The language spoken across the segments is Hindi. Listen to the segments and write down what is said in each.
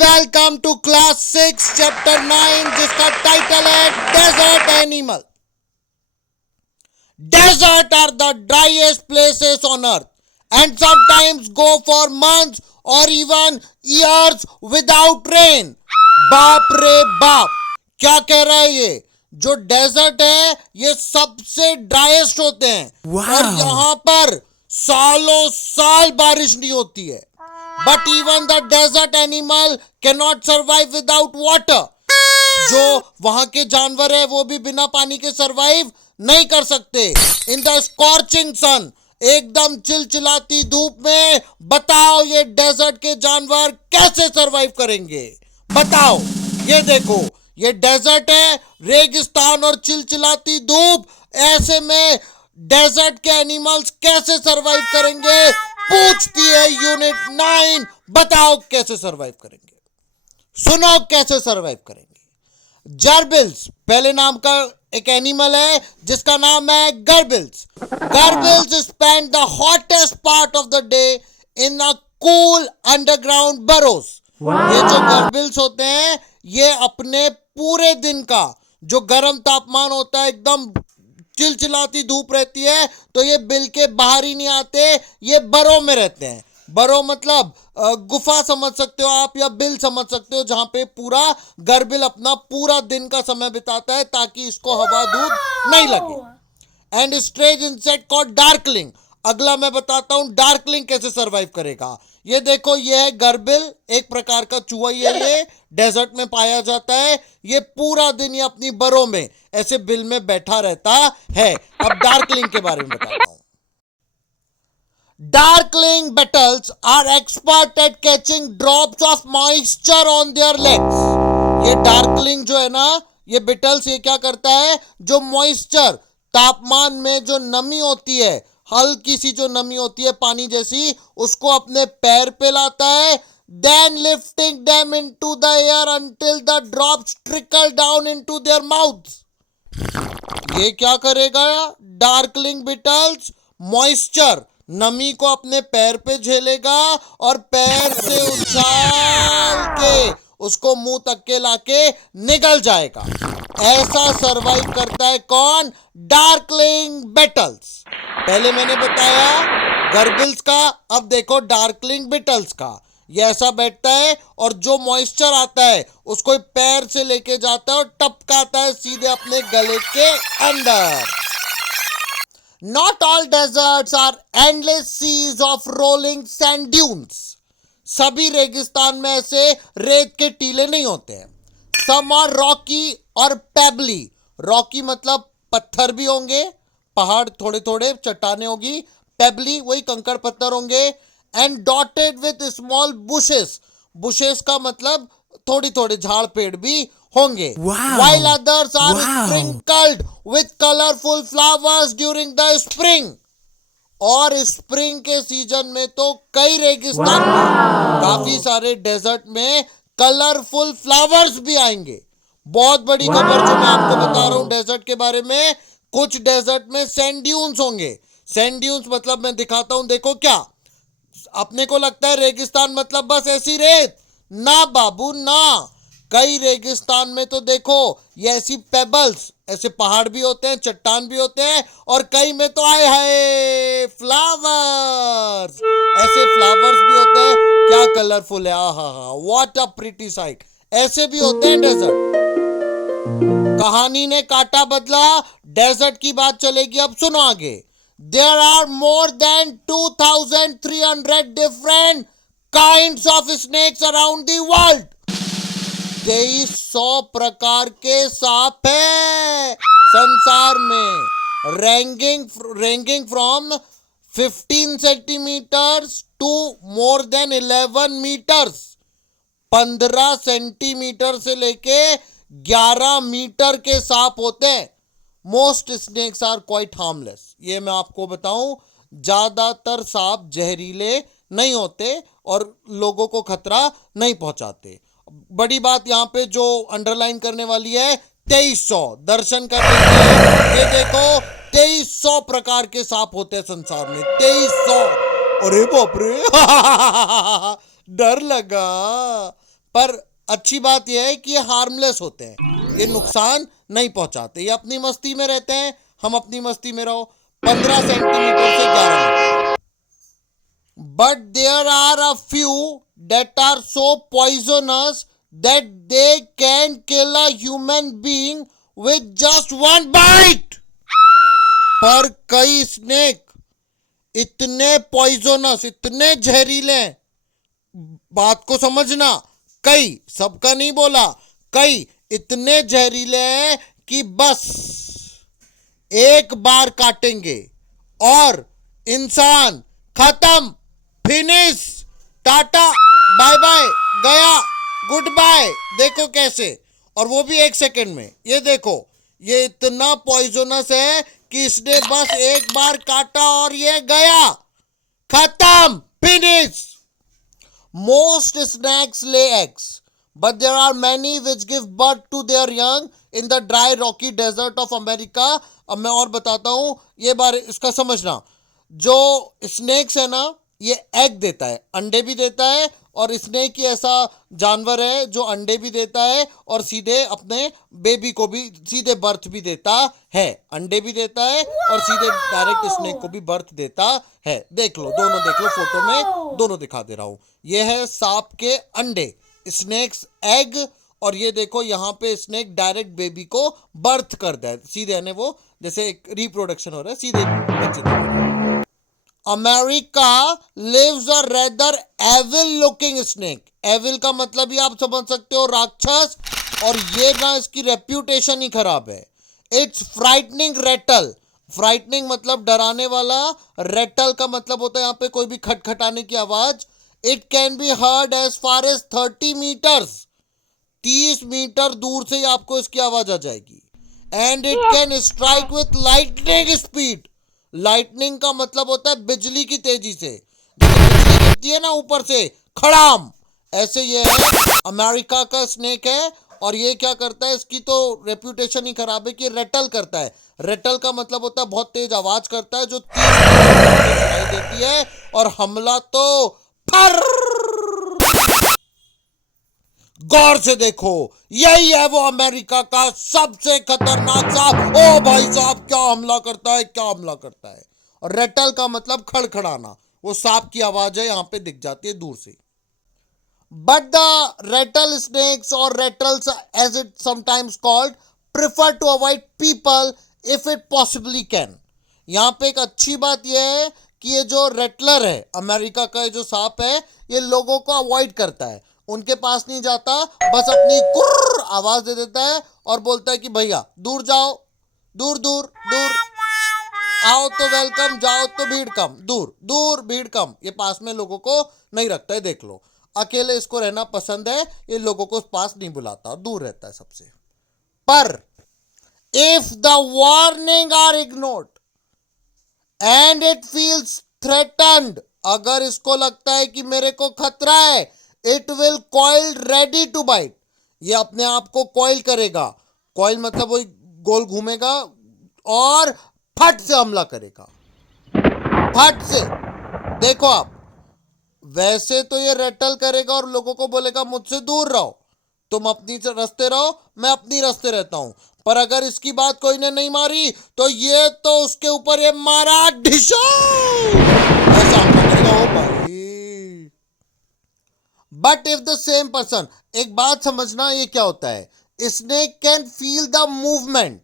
वेलकम टू क्लास 6 चैप्टर 9 जिसका टाइटल है desert animal. Desert are the driest places on earth and sometimes go for months or even years without rain। बाप रे बाप, क्या कह रहा है ये? जो डेजर्ट है ये सबसे ड्राइएस्ट होते हैं और यहां पर सालों साल बारिश नहीं होती है। But even the desert animal can not survive without water. जो वहां के जानवर है वो भी बिना पानी के सर्वाइव नहीं कर सकते। इन द स्कॉर्चिंग सन, एकदम चिलचिलाती धूप में बताओ ये डेजर्ट के जानवर कैसे सरवाइव करेंगे? बताओ। ये देखो, ये डेजर्ट है, रेगिस्तान और चिलचिलाती धूप, ऐसे में डेजर्ट के एनिमल्स कैसे सरवाइव करेंगे? पूछती है यूनिट 9। बताओ कैसे सरवाइव करेंगे, सुनो कैसे सरवाइव करेंगे। जर्बिल्स पहले नाम का एक एनिमल है जिसका नाम है gerbils. Gerbils spend the hottest part of the day in a cool underground burrows. ये जो गर्बिल्स होते हैं ये अपने पूरे दिन का जो गर्म तापमान होता है, एकदम चिलचिलाती धूप रहती है, तो ये बिल के बाहर ही नहीं आते, ये बरों में रहते हैं। बरो मतलब गुफा समझ सकते हो आप या बिल समझ सकते हो, जहां पे पूरा गर्बिल अपना पूरा दिन का समय बिताता है ताकि इसको हवा धूप नहीं लगे। And strange insect called darkling. अगला मैं बताता हूं डार्कलिंग कैसे सरवाइव करेगा। ये देखो, ये है गर्बिल, एक प्रकार का चूहा ही है, ये डेजर्ट में पाया जाता है। ये पूरा दिन ये अपनी बरों में ऐसे बिल में बैठा रहता है। अब डार्कलिंग के बारे में बताता हूं। Darkling beetles are expert at catching drops of moisture on their legs। ये डार्कलिंग जो है ना, ये बिटल्स ये क्या करता है, जो मॉइस्चर तापमान में जो नमी होती है, हल्की सी जो नमी होती है पानी जैसी, उसको अपने पैर पे लाता है। Then lifting them into the air until the drops trickle down into their mouths। ये क्या करेगा डार्कलिंग बिटल्स? मॉइस्चर नमी को अपने पैर पे झेलेगा और पैर से उछाल के उसको मुंह तक के लाके निगल जाएगा। ऐसा सरवाइव करता है कौन? Darkling Beatles. पहले मैंने बताया गर्बिल्स का, अब देखो डार्कलिंग बिटल्स का। ये ऐसा बैठता है और जो मॉइस्चर आता है उसको पैर से लेके जाता है और टपकाता है सीधे अपने गले के अंदर। Not all deserts are endless seas of rolling sand dunes। सभी रेगिस्तान में ऐसे रेत के टीले नहीं होते हैं। Some are rocky और pebbly। रॉकी मतलब पत्थर भी होंगे, पहाड़ थोड़े थोड़े चट्टाने होगी। पेबली वही कंकड़ पत्थर होंगे। And dotted with small bushes. Bushes का मतलब थोड़ी थोड़े झाड़ पेड़ भी होंगे। While others are sprinkled with colorful flowers during the spring। और स्प्रिंग के सीजन में तो कई रेगिस्तान में, काफी सारे डेजर्ट में कलरफुल फ्लावर्स भी आएंगे। बहुत बड़ी खबर जो मैं आपको बता रहा हूं डेजर्ट के बारे में। कुछ डेजर्ट में सैंड ड्यून्स होंगे। सैंड ड्यून्स मतलब मैं दिखाता हूं, देखो। क्या अपने को लगता है रेगिस्तान मतलब बस ऐसी रेत? ना बाबू ना, कई रेगिस्तान में तो देखो ये ऐसी पेबल्स, ऐसे पहाड़ भी होते हैं, चट्टान भी होते हैं, और कई में तो आए है फ्लावर्स, ऐसे फ्लावर्स भी होते हैं। क्या कलरफुल है, आहा हा, व्हाट अ प्रिटी साइट। ऐसे भी होते हैं डेजर्ट। कहानी ने काटा बदला, डेजर्ट की बात चलेगी। अब सुनो आगे। There are more than 2300 different kinds of snakes around the world. 2300 प्रकार के सांप है संसार में, ranging from 15 centimetres to more than 11 metres. 15 centimetre से लेके 11 मीटर के सांप होते हैं। Most snakes are quite harmless. ये मैं आपको बताऊं, ज्यादातर सांप जहरीले नहीं होते और लोगों को खतरा नहीं पहुंचाते। बड़ी बात यहाँ पे जो अंडरलाइन करने वाली है, 2300 दर्शन कर लीजिए। ये देखो 2300 प्रकार के सांप होते हैं संसार में, 2300। अरे बाप रे डर लगा। पर अच्छी बात यह है कि ये हार्मलेस होते हैं, ये नुकसान नहीं पहुंचाते, ये अपनी मस्ती में रहते हैं, हम अपनी मस्ती में रहो। 15 सेंटीमीटर से 11 metre. But there are a few that are so poisonous that they can kill a human being with just one bite. पर कई स्नेक इतने पॉइजनस, इतने जहरीले हैं, बात को समझना, कई, सबका नहीं बोला, कई इतने जहरीले हैं कि बस एक बार काटेंगे और इंसान खत्म, फिनिश, टाटा, बाय बाय, गया, गुड बाय। देखो कैसे, और वो भी 1 सेकंड में। ये देखो, ये इतना पॉइजनस है कि इसने बस एक बार काटा और ये गया, खत्म, finish. Most snakes lay eggs, but there are many which give birth to their young in the dry rocky desert of America. अब मैं और बताता हूं, ये बारे इसका समझना। जो स्नेक्स है ना, ये एग देता है, अंडे भी देता है, और स्नेक ही ऐसा जानवर है जो अंडे भी देता है और सीधे अपने बेबी को भी सीधे बर्थ भी देता है, अंडे भी देता है और सीधे डायरेक्ट स्नेक को भी बर्थ देता है। देख लो, दोनों देख लो, फोटो में दोनों दिखा दे रहा हूं। ये है सांप के अंडे, स्नेक्स एग, और ये देखो यहाँ पे स्नेक डायरेक्ट बेबी को बर्थ करता है, सीधे यानी वो जैसे एक रिप्रोडक्शन हो रहा है, सीधे बच्चे दे रहा है। America lives a rather evil looking snake. Evil का मतलब ही आप समझ सकते हो, राक्षस, और ये ना इसकी रेप्यूटेशन ही खराब है। It's frightening Ratle. फ्राइटनिंग मतलब डराने वाला, रेटल का मतलब होता है यहाँ पे कोई भी खटखटाने की आवाज। It can be heard as far as 30 metres. 30 metre दूर से ही आपको इसकी आवाज आ जाएगी। And it can strike with lightning speed. Lightning का मतलब होता है बिजली की तेजी से, जैसे बिजली गिरती है ना ऊपर से, खड़ाम, ऐसे ये है। अमेरिका का स्नेक है, और ये क्या करता है, इसकी तो रेप्यूटेशन ही खराब है कि रेटल करता है। रेटल का मतलब होता है बहुत तेज आवाज करता है, जो 30 सुनाई देती है, और हमला तो फर। गौर से देखो, यही है वो अमेरिका का सबसे खतरनाक सांप। ओ भाई साहब, क्या हमला करता है, क्या हमला करता है। और रेटल का मतलब खड़खड़ाना, वो सांप की आवाज है, यहां पे दिख जाती है दूर से। बट द रेटल स्नेक्स और rattles as it sometimes called prefer to avoid people if it possibly can. यहां पे एक अच्छी बात यह है कि ये जो रेटलर है, अमेरिका का जो सांप है, ये लोगों को अवॉइड करता है, उनके पास नहीं जाता, बस अपनी कुर्र आवाज दे देता है और बोलता है कि भैया दूर जाओ, दूर दूर दूर, आओ तो वेलकम, जाओ तो भीड़ कम, दूर दूर भीड़ कम। ये पास में लोगों को नहीं रखता है, देख लो, अकेले इसको रहना पसंद है, ये लोगों को पास नहीं बुलाता, दूर रहता है सबसे। पर if the warning are ignored and it feels threatened, अगर इसको लगता है कि मेरे को खतरा है, it will coil ready to bite. ये अपने आप को कॉइल करेगा, कॉइल मतलब वही गोल घूमेगा और फट से हमला करेगा, फट से। देखो आप, वैसे तो ये रेटल करेगा और लोगों को बोलेगा मुझसे दूर रहो, तुम अपनी रास्ते रहो, मैं अपनी रास्ते रहता हूं। पर अगर इसकी बात कोई ने नहीं मारी तो ये तो उसके ऊपर ये मारा ढिशो, ऐसा हमला करेगा। ओ भाई, but if the same person, एक बात समझना, ये क्या होता है, snake can feel the movement.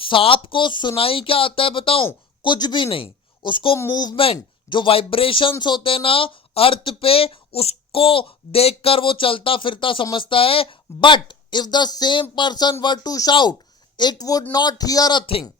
सांप को सुनाई क्या आता है बताऊं, कुछ भी नहीं, उसको मूवमेंट, जो वाइब्रेशंस होते हैं ना अर्थ पे, उसको देखकर वो चलता फिरता समझता है। But if the same person were to shout, it would not hear a thing.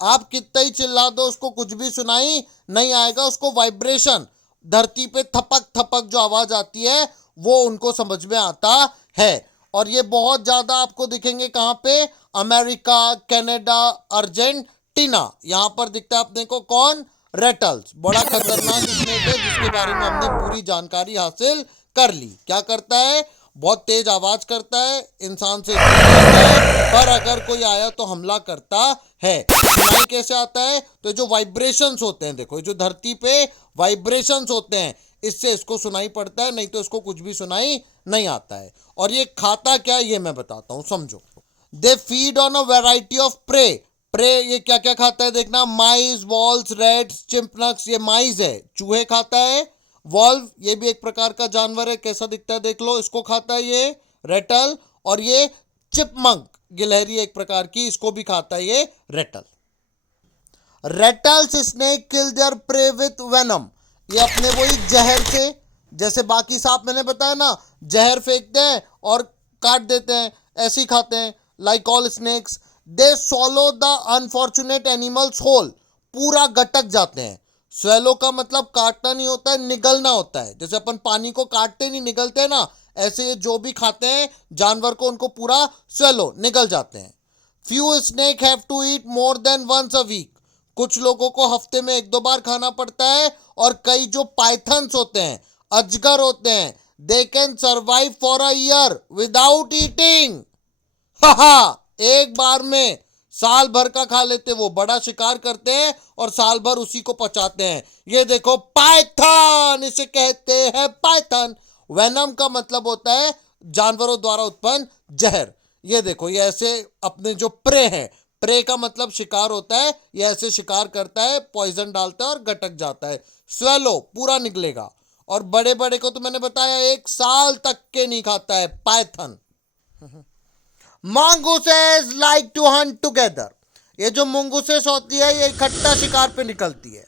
आप कितना ही चिल्ला दो, उसको कुछ भी सुनाई नहीं आएगा, उसको वाइब्रेशन, धरती पे थपक थपक जो आवाज आती है, वो उनको समझ में आता है। और ये बहुत ज्यादा आपको दिखेंगे कहां पे, अमेरिका, कनाडा, अर्जेंटीना, यहां पर दिखता है अपने को कौन, रेटल्स। बड़ा खतरनाक स्नेक है जिसके बारे में हमने पूरी जानकारी हासिल कर ली। क्या करता है, बहुत तेज आवाज करता है, इंसान से दूर रहता है, पर अगर कोई आया तो हमला करता है। सुनाई कैसे आता है, तो जो वाइब्रेशंस होते हैं, देखो जो धरती पे वाइब्रेशंस होते हैं, इससे इसको सुनाई पड़ता है, नहीं तो इसको कुछ भी सुनाई नहीं आता है। और ये खाता क्या है ये मैं बताता हूं, समझो। They feed on a variety of prey. Prey ये क्या क्या खाता है देखना, माइस, वॉल्स, रेट्स, चिंपनक्स, ये माइस है, चूहे खाता है। वॉल्व ये भी एक प्रकार का जानवर है, कैसा दिखता है देख लो, इसको खाता है ये रेटल। और ये चिपमंक, गिलहरी एक प्रकार की, इसको भी खाता है ये Ratle. Rattles snake kill there pray with venom. ये अपने वही जहर से, जैसे बाकी सांप मैंने बताया ना, जहर फेंकते हैं और काट देते हैं, ऐसे ही खाते हैं। Like all snakes they swallow the unfortunate animals whole. पूरा गटक जाते हैं। स्वेलो का मतलब काटना नहीं होता है, निगलना होता है। जैसे अपन पानी को काटते नहीं, निगलते हैं ना, ऐसे ये जो भी खाते हैं जानवर को, उनको पूरा स्वेलो, निगल जाते हैं। Few snake have to eat more than once a week. कुछ लोगों को हफ्ते में 1-2 बार खाना पड़ता है। और कई जो पाइथन्स होते हैं, अजगर होते हैं, they can survive for a year without eating. एक बार में साल भर का खा लेते, वो बड़ा शिकार करते हैं और साल भर उसी को पचाते हैं। ये देखो पाइथन, इसे कहते हैं पाइथन। वेनम का मतलब होता है जानवरों द्वारा उत्पन्न जहर। ये देखो, ये ऐसे अपने जो प्रे है, प्रे का मतलब शिकार होता है, ये ऐसे शिकार करता है, पॉइजन डालता है और गटक जाता है। स्वेलो पूरा निकलेगा। और बड़े बड़े को तो मैंने बताया 1 साल तक के नहीं खाता है python. Mongooses like to hunt together. ये जो मंगूसेस होती है ये इकट्ठा शिकार पे निकलती है।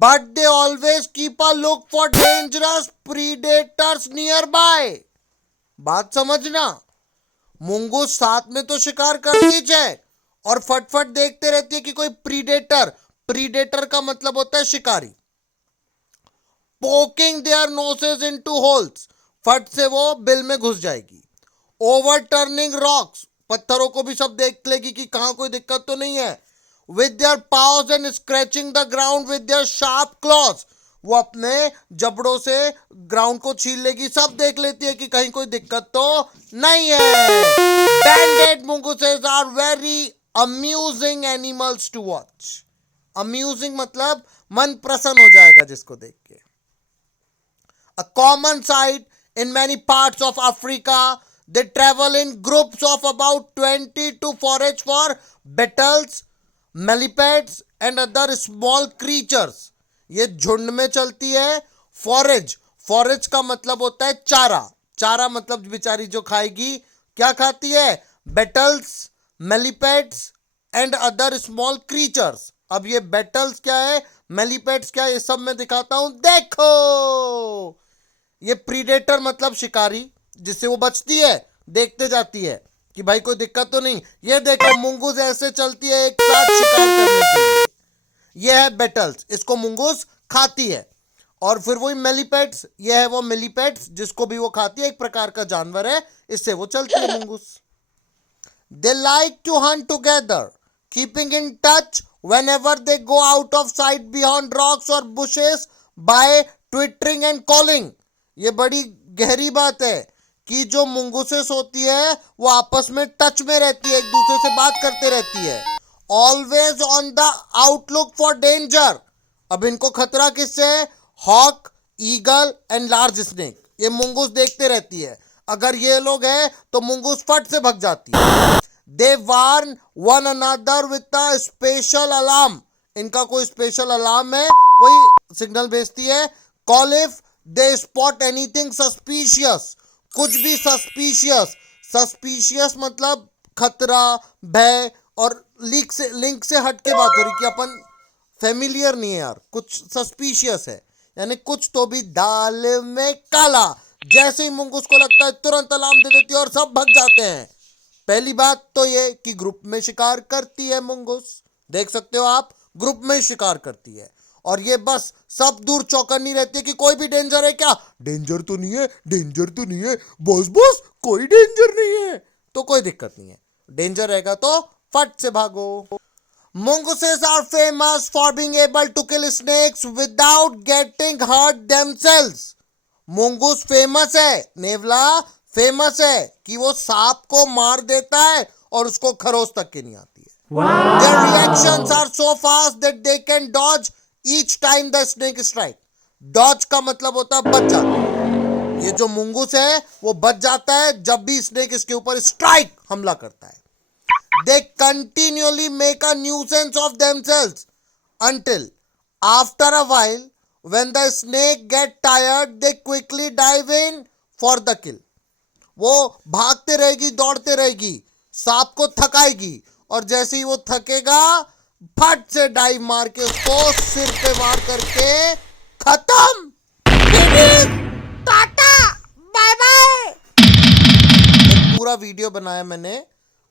But they always keep a look for dangerous predators near by. बात समझना, मुंगूस साथ में तो शिकार करती है और फटफट देखते रहती है कि कोई प्रीडेटर, प्रीडेटर का मतलब होता है शिकारी। पोकिंग देयर नोसेस इनटू होल्स, फट से वो बिल में घुस जाएगी। ओवरटर्निंग रॉक्स, पत्थरों को भी सब देख लेगी कि कहां कोई दिक्कत तो नहीं है। With their paws and scratching the ground with their sharp claws, वो अपने जबड़ों से ग्राउंड को छील लेगी, सब देख लेती है कि कहीं कोई दिक्कत तो नहीं है। Banded mongooses are very amusing animals to watch. Amusing मतलब मन प्रसन्न हो जाएगा जिसको देख के। A common sight in many parts of Africa. They travel in groups of about 20 to forage for beetles, millipedes and other small creatures. ये झुंड में चलती है। फॉरेज, फॉरेज का मतलब होता है चारा। चारा मतलब बेचारी जो खाएगी, क्या खाती है? Beetles, millipedes and other small creatures. अब ये बेटल्स क्या है, मेलिपेड्स क्या है, ये सब मैं दिखाता हूं, देखो। ये प्रीडेटर मतलब शिकारी, जिससे वो बचती है, देखते जाती है कि भाई कोई दिक्कत तो नहीं। ये देखो मुंगूस ऐसे चलती है एक साथ शिकार करने के लिए। ये है बेटल्स, इसको मुंगूस खाती है। और फिर वही मेलिपेड्स, ये है वो मिलीपेड्स जिसको भी वो खाती है, एक प्रकार का जानवर है, इससे वो चलती है mongoose. They like to hunt together, keeping in touch whenever they go out of sight beyond rocks or bushes by twittering and calling. ये बड़ी गहरी बात है कि जो मुंगूसेस होती है वो आपस में टच में रहती है, एक दूसरे से बात करते रहती है। Always on the outlook for danger. अब इनको खतरा किससे है? Hawk, eagle and large snake. ये मुंगूस देखते रहती है, अगर ये लोग हैं तो मुंगूस फट से भग जाती है। They warn one another with a special alarm. इनका कोई स्पेशल अलार्म है, वही सिग्नल भेजती है। Call if they spot anything suspicious. कुछ भी सस्पिशियस, सस्पिशियस मतलब खतरा, भय। और लिंक से हट के बात हो रही कि अपन फेमिलियर नहीं है यार, कुछ सस्पिशियस है, यानी कुछ तो भी दाल में काला। जैसे ही मुंगूस को लगता है तुरंत अलार्म दे देती है और सब भग जाते हैं। पहली बात तो ये कि ग्रुप में शिकार करती है मुंगूस, देख सकते हो आप, ग्रुप में शिकार करती है। और ये बस सब दूर चौकन्नी रहती है कि कोई भी डेंजर है क्या, डेंजर तो नहीं है, डेंजर तो नहीं है, बॉस बॉस कोई डेंजर नहीं है, तो कोई दिक्कत नहीं है। डेंजर रहेगा तो फट से भागो। Mongooses are famous for being able to kill snakes without getting hurt themselves. mongoose famous है, नेवला फेमस है कि वो सांप को मार देता है और उसको खरोच तक की नहीं आती है। Their reactions are so fast that they can dodge each time the snake strike. Dodge का मतलब होता है बच जाना। ये जो मुंगूस है वो बच जाता है जब भी स्नेक इसके ऊपर स्ट्राइक हमला करता है। They continually make a nuisance of themselves until after a while when the snake get tired they quickly dive in for the kill। वो भागते रहेगी, दौड़ते रहेगी, सांप को थकाएगी और जैसे ही वो थकेगा फट से डाइव मार के उसको सिर पे मार करके खत्म, टाटा बाय बाय। एक पूरा वीडियो बनाया मैंने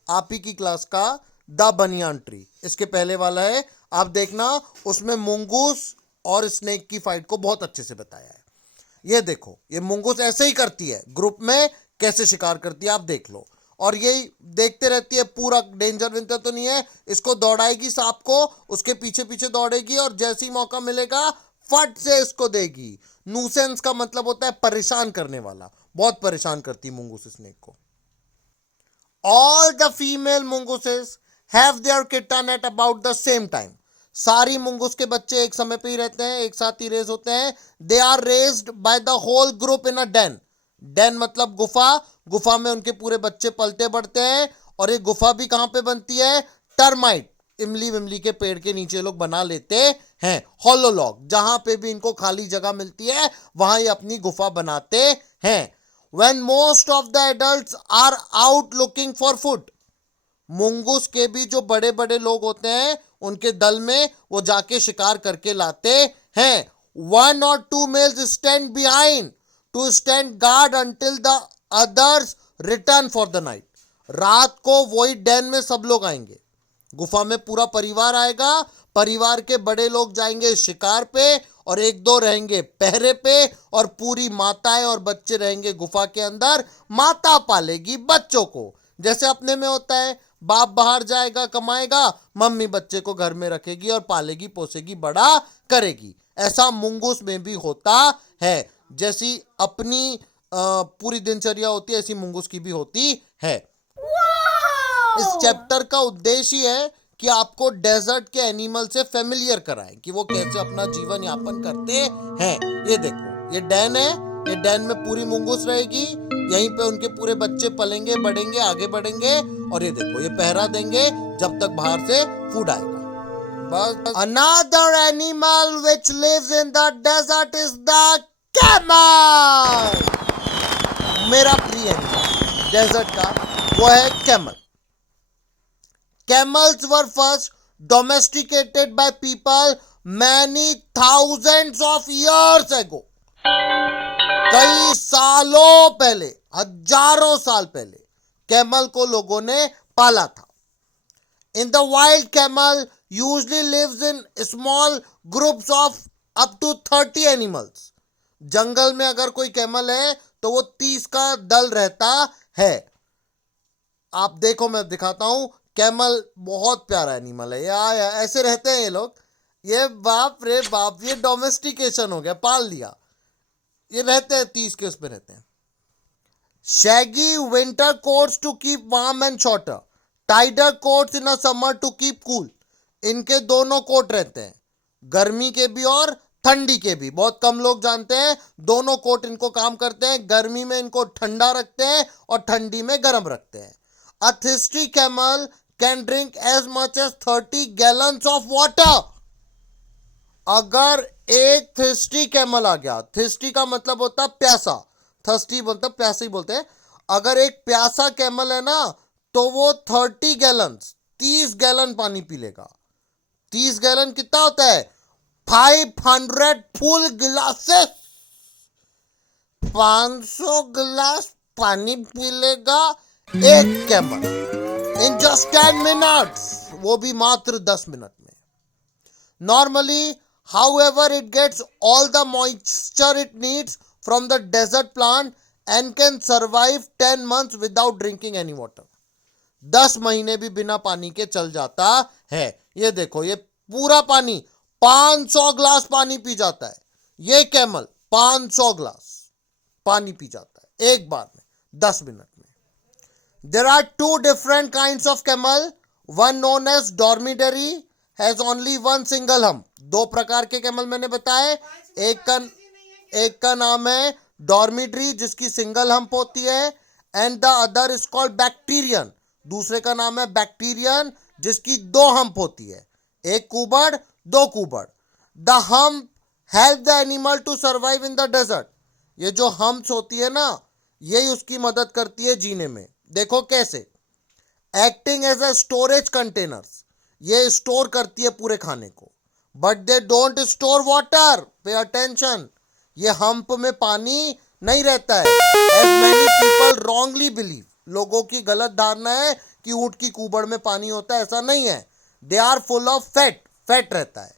आप ही की क्लास का, द बनियान ट्री। इसके पहले वाला है, आप देखना, उसमें मुंगूस और स्नेक की फाइट को बहुत अच्छे से बताया है। ये देखो, ये मुंगूस ऐसे ही करती है, ग्रुप में कैसे शिकार करती है आप देख लो, और यही देखते रहती है। पूरा डेंजर विंटर तो नहीं है, इसको दौड़ाएगी सांप को, उसके पीछे पीछे दौड़ेगी और जैसे ही मौका मिलेगा फट से इसको देगी। न्यूसेंस का मतलब होता है परेशान करने वाला, बहुत परेशान करती मुंगूस स्नेक को। All the female mongooses have their kitten at about the same time। सारी मुंगूस के बच्चे एक समय पे ही रहते हैं, एक साथ ही रेज होते हैं। They are raised by the whole group in a den। den मतलब गुफा, गुफा में उनके पूरे बच्चे पलते बढ़ते हैं। और ये गुफा भी कहां पे बनती है? टर्माइट, इमली विमली के पेड़ के नीचे लोग बना लेते हैं। हॉलो लॉग, जहां पे भी इनको खाली जगह मिलती है वहां ये अपनी गुफा बनाते हैं। When most of the adults are out looking for food। मुंगूस के भी जो बड़े बड़े लोग होते हैं उनके दल में वो जाके शिकार करके लाते हैं। 1 or 2 males stand behind to stand guard until the others return for the night। रात को वही डैन में सब लोग आएंगे, गुफा में पूरा परिवार आएगा, परिवार के बड़े लोग जाएंगे शिकार पे और 1-2 रहेंगे पहरे पे और पूरी माताएं और बच्चे रहेंगे गुफा के अंदर। माता पालेगी बच्चों को, जैसे अपने में होता है, बाप बाहर जाएगा कमाएगा, मम्मी बच्चे को घर में रखेगी और पालेगी पोसेगी बड़ा करेगी। ऐसा मुंगूस में भी होता है, जैसी अपनी पूरी दिनचर्या होती है ऐसी मुंगूस की भी होती है। इस चैप्टर का उद्देश्य ही है कि आपको डेजर्ट के एनिमल से फेमिलियर कराएं कि वो कैसे अपना जीवन यापन करते हैं। ये देखो, ये डैन है, ये डैन में पूरी मुंगूस रहेगी, यहीं पे उनके पूरे बच्चे पलेंगे, बढ़ेंगे, आगे बढ़ेंगे और ये देखो ये पहरा देंगे जब तक बाहर से फूड आएगा। बस। Another animal which lives in the desert is the camel. मेरा प्रिय डेजर्ट का वो है camel. Camels were first domesticated by people many thousands of years ago। कई सालों पहले, हजारों साल पहले कैमल को लोगों ने पाला था। In the wild, camel usually lives in small groups of up to 30 animals। जंगल में अगर कोई कैमल है तो वो 30 का दल रहता है। आप देखो, मैं दिखाता हूं, कैमल बहुत प्यारा एनिमल है यार, ऐसे रहते हैं ये लोग। ये बाप रे बाप, ये डोमेस्टिकेशन हो गया, पाल लिया। ये रहते हैं 30 के उस पे रहते हैं। Shaggy winter coats to keep warm and shorter, tidier coats in a summer to keep cool. इनके दोनों कोट रहते हैं, गर्मी के भी और ठंडी के भी। बहुत कम लोग जानते हैं दोनों कोट इनको काम करते हैं। गर्मी में इनको ठंडा रखते हैं और ठंडी में गर्म रखते हैं। A thirsty camel can drink as much as 30 gallons of water। अगर एक thirsty camel आ गया, thirsty का मतलब होता है प्यासा, thirsty मतलब प्यासा ही बोलते हैं। अगर एक प्यासा कैमल है ना तो वो 30 गैलन्स, 30 गैलन पानी पी लेगा। 30 गैलन कितना होता है? 500 फुल गिलासेस, 500 गिलास पानी पी लेगा एक कैमल इन जस्ट 10 मिनट्स, वो भी मात्र 10 मिनट में। Normally however it gets all the moisture it needs from the desert plant and can survive 10 months without drinking any water. 10 महीने भी बिना पानी के चल जाता है। ये देखो, ये पूरा पानी 500 ग्लास पानी पी जाता है। ये कैमल 500 ग्लास पानी पी जाता है एक बार में 10 मिनट में। There are 2 different kinds of camel। One known as dromedary has only one single hump। 2 प्रकार के कैमल मैंने बताए, एक का एक का नाम है डॉर्मिटरी जिसकी सिंगल हम्प होती है, and the other is called Bactrian, दूसरे का नाम है बैक्टीरियन जिसकी दो हम्प होती है, एक कुबड़ दो कुबड़। The hump help the animal to survive in the desert, ये जो हम्प्स होती है ना यही उसकी मदद करती है जीने में। देखो कैसे, acting as a storage containers, ये स्टोर करती है पूरे खाने को, but they don't store water, pay attention, ये हम्प में पानी नहीं रहता है। As many people wrongly believe, लोगों की गलत धारणा है कि ऊंट की कुबड़ में पानी होता है, ऐसा नहीं है। They are full of fat, fat रहता है।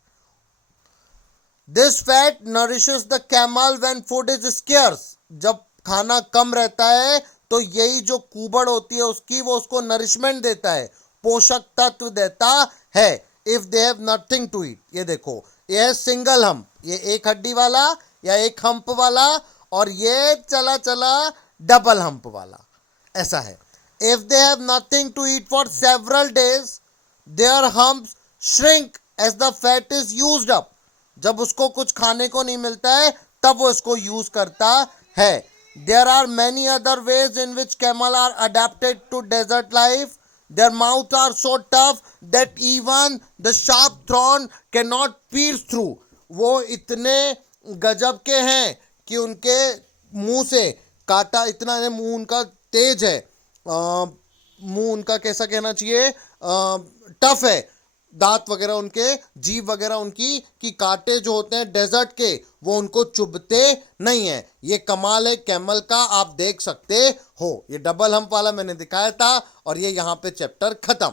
This fat nourishes the camel when food is scarce, जब खाना कम रहता है तो यही जो कुबड़ होती है उसकी वो उसको नरिशमेंट देता है, पोषक तत्व देता है। If they have nothing to eat, ये देखो ये है सिंगल हम्प, ये एक हड्डी वाला या एक हम्प वाला, और ये चला चला डबल हम्प वाला, ऐसा है। If they have nothing to eat for several days their humps shrink as the fat is used up, जब उसको कुछ खाने को नहीं मिलता है तब वो इसको यूज करता है। There are many other ways in which camel are adapted to desert life, their mouth are so tough that even the sharp thorn can not pierce through, वो इतने गजब के हैं कि उनके मुंह से काटा इतना है, मुंह उनका तेज है, मुंह उनका कैसा कहना चाहिए, टफ है, दांत वगैरह उनके, जीभ वगैरह उनकी, कि कांटे जो होते हैं डेजर्ट के वो उनको चुभते नहीं है। ये कमाल है कैमल का, आप देख सकते हो। ये डबल हम्प वाला मैंने दिखाया था और ये यहाँ पे चैप्टर खत्म।